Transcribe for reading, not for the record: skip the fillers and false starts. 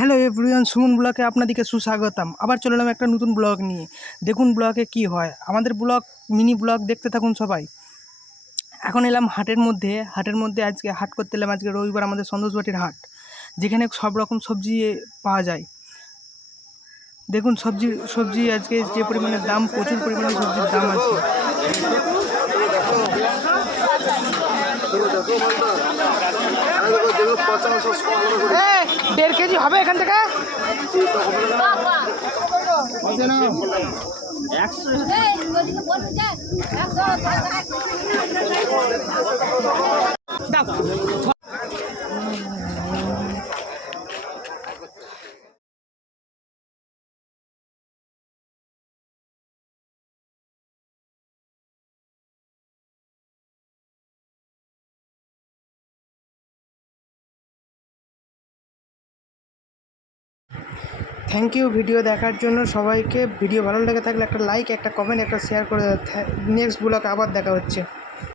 Hello everyone, Suman ব্লগে আপনাদেরকে সুস্বাগতম। আবার চলে এলাম একটা নতুন ব্লগ নিয়ে। দেখুন ব্লগে কি হয়। আমাদের ব্লগ মিনি ব্লগ দেখতে থাকুন সবাই। এখন এলাম হাটের মধ্যে আজকে হাট করতে এলাম। আজকে রবিবার, আমাদের সন্তোষবাটির হাট, যেখানে সব রকম সবজি পাওয়া যায়। দেখুন সবজি আজকে যে পরিমাণে দাম, প্রচুর পরিমাণে সবজির দাম আছে। দেড় কেজি হবে এখান থেকে। থ্যাংক ইউ ভিডিও দেখার জন্য সবাইকে। ভিডিও ভালো লেগে থাকলে একটা লাইক, একটা কমেন্ট, একটা শেয়ার করে দেওয়া। নেক্সট ব্লগে আবার দেখা হচ্ছে।